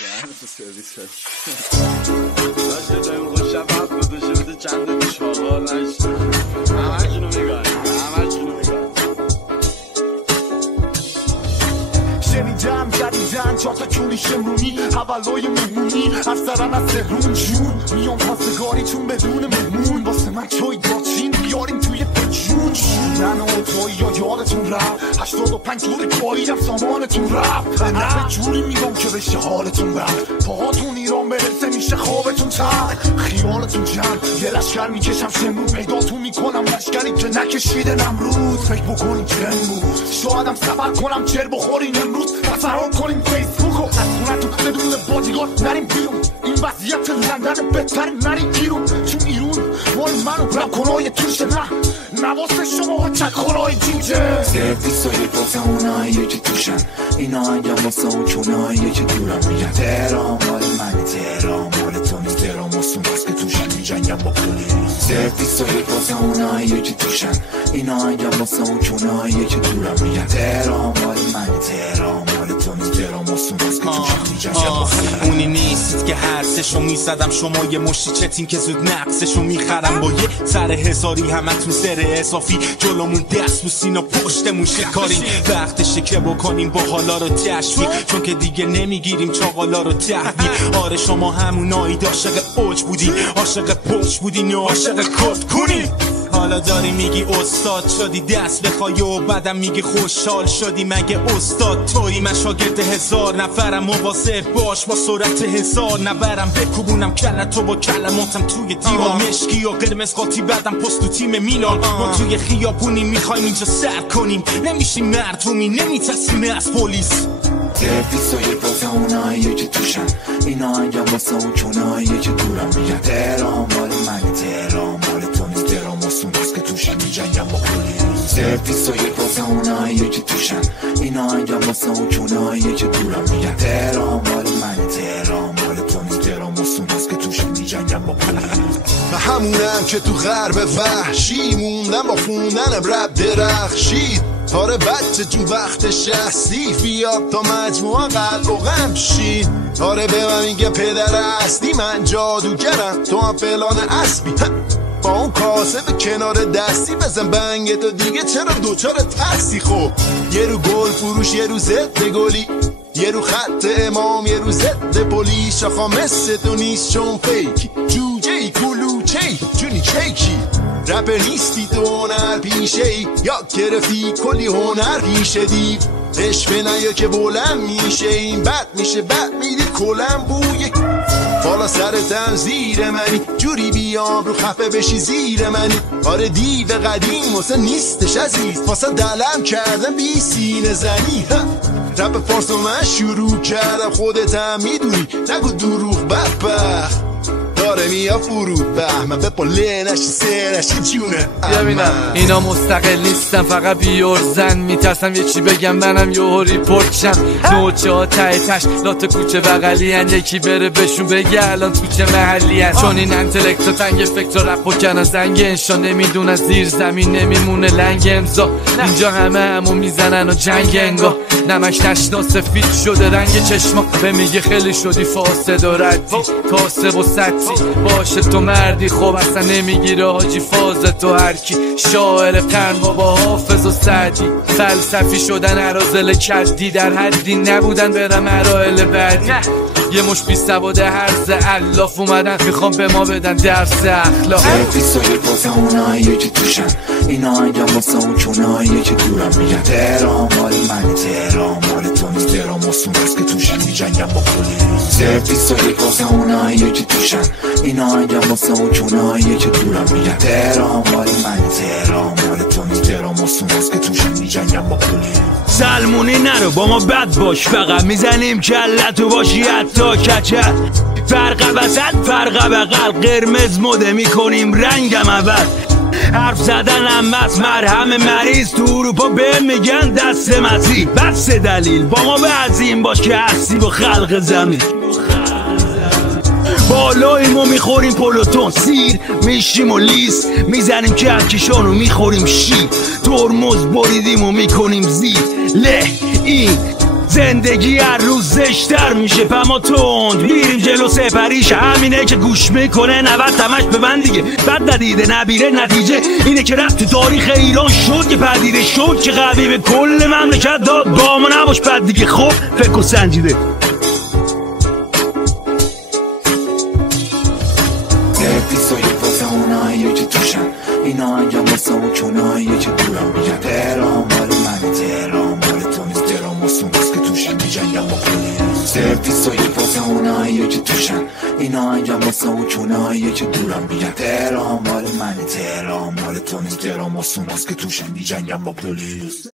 Yani تو سرویس شد باشه تا اون خوش شب هفت گذاشته بده چند دوش واقعا نشت همه جونو میگن شنیدم جدیدن چهار تا کونی شمرونی حولای مهمونی افسرن از سهرون جون میام خواستگاری چون بدون مهمون واسه من چای دارچین بیاریم توی پجون من و توی یا یادتون رفت 85 جوری پاییدم سامانتون رفت نه جوری میگم که بشه حالتون رفت پاهاتون ایران برسه میشه خوابتون تر خیالتون جمع یه لشکر میکشم شمرون پیداتون میکنم لشکری که نکشیده نمروز فکر بکنیم چند بود شایدم سفر کنم چر بخورین امروز فرام کنیم فیسبوک و از خونتون بدون بادیگارد نریم بیرون این وضعیت لندن بهتر نریم بیرون چون ایرون مال منو رب کنای توشه نه نواسه شما چک خورای جیجه سرویس های واسه اونایی که توشن اینا انگم واسه اون چونایی که دورم میگن تهران مال منه تهران مال تو نیست تهران واسون هست که توشن میجنگم با پولیس سرویس های واسه اونایی که توشن اینا انگم واسه اون چونایی که دورم میگن تهران مال منه تهران مال تو نیست تهران واسون هست که توشن میجنگم با پولیس اونی نیستید که حرسشو میزدم شما یه مشتی چتین که زود نقصشو میخرم با یه سر هزاری همتون سر اضافی جلومون دست بوسین و پشتمون شکارین وقتشه که بکنیم با حالا رو تشویق چون که دیگه نمیگیریم چاقالا رو تحویل آره شما همونایید عاشق اوج بودین عاشق پشت بودین و عاشق کت کنین حالا داری میگی استاد شدی دست بخوای و بعدم میگی خوشحال شدی مگه استاد توی من شاگرد 1000 نفرم مواظب باش با سرعت 1000 نبرم بکوبونم کلتو با کلماتم توی دیوار مشکی و قرمز قاطی بعدم پست تو تیم میلان ما توی خیابونی میخوایم اینجا سر کنیم نمیشیم مردمی نمیترسیم از پلیس سرویس های واسه اونایی که توشن اینا انگم واسه اون چونایی که دورم میگن تهران مال منه تهران مال تو نیست تهران واسون هست که توشن میجنگم با پولیس سرویس های واسه اونایی که توشن اینا انگم واسه اون چونایی که دورم میگن تهران مال منه تهران مال تو نیست تهران واسون هست که توشن میجنگم با پولیس من همونم که تو غرب وحشی موندم با خوندن رب درخشید آره بچه تو وقتش هستی بیاد تا مجموعه قلب و غم شید آره به من میگه پدر هستی من جادوگرم تو هم فلان اسبی با اون کاسه به کنار دستی بزن بنگ تو دیگه چرا دوچار ترسی خب یه رو گل فروش یه رو ضد گلی یه رو خط امام یه رو ضد پلیس آخا مثل تو نیست چون فیکی جوجه ای کلوچه ای جونی کیکی رپر نیستی تو هنر پیشه ای یا گرفتی کلی هنر پیشه دیو عشقه نیا که بلند میشه این بد میشه بد میدی کلم بوی بالا سرتم زیر منی جوری بیام رو خفه بشی زیر منی آره دیو قدیم واسه نیستش عزیز واسه دلم کردم بی سینه زنی رپ فارس من شروع کردم خودت هم میدونی نگو دروغ بدبخت داره میا فرود بهمن به پله نشی سه نشی جونه ببینم اینا مستقل نیستن فقط بیورزن میترسم یه چی بگم منم یه ریپورت شم نوچه ها ته تش لات کوچه بغلی هن یکی بره بهشون بگه الان تو چه محلی هن چون این انتلکت و تنگ فکر و رپ و کنه زنگ انشا نمیدونن زیر زمین نمیمونه لنگ امضا اینجا همو میزنن و جنگ انگاه نمک نشنا سفید شده رنگ چشما به میگه خیلی شدی فاسد و ردی کاسب و سطی باشه تو مردی خب اصلا نمیگیره حاجی فاز تو هرکی شاعر قرن بابا حافظ و سعدی فلسفی شدن عرازل کدی در حدی نبودن برم مراحل بعدی یه مش بی سواده هرز علاف اومدن میخوام به ما بدن درس اخلاق سرویسای واسه اونایی که توشن اینا انگم واسه اون چونایی که دورم میگن تهران مال منه تهران مال تو نیست تهران واسون هست که توشن میجنگم با پولیس سرویسای واسه اونایی که توشن اینا انگم واسه اون چونایی که دورم میگن تهران مال منه تهران مال تو نیست تهران واسون هست که توشن میجنگم با پولیس سلمونی نرو با ما بد باش فقط میزنیم کلتو باشی حتی کچل فرق وسط فرق بغل قرمز مده میکنیم رنگم اول حرف زدن هم بس مرهم مریض تو اروپا به میگن دست مسیح بس دلیل با ما به عظیم باش که هستی با خلق زمین بالاییم و میخوریم پلوتون سیر میشیم و لیس میزنیم کهکشان و میخوریم شیر ترمز بریدیم و میکنیم زیر له این زندگی هر روز زشتر میشه پما تند میریم جلو سپریش همینه که گوش میکنه 90 تمش به من دیگه بد ندیده نبیره نتیجه اینه که رفت تو تاریخ ایران شد که پدیده شد که قوی به کل مملکت داد با ما نباش بد دیگه خب فکر و سنجیده تفیسای واسه اونایی که توشن اینا انجام واسه اون چونایی که دورم میگن تهران مال منه تهران مال تو نیست تهران واسه اوناست که توشن میجنگم با پلیس تفیسای واسه اونایی که توشن اینا انجام واسه اون چونایی که دورم میگن تهران مال منه تهران مال تو نیست تهران واسه اوناست که توشن میجنگم با پلیس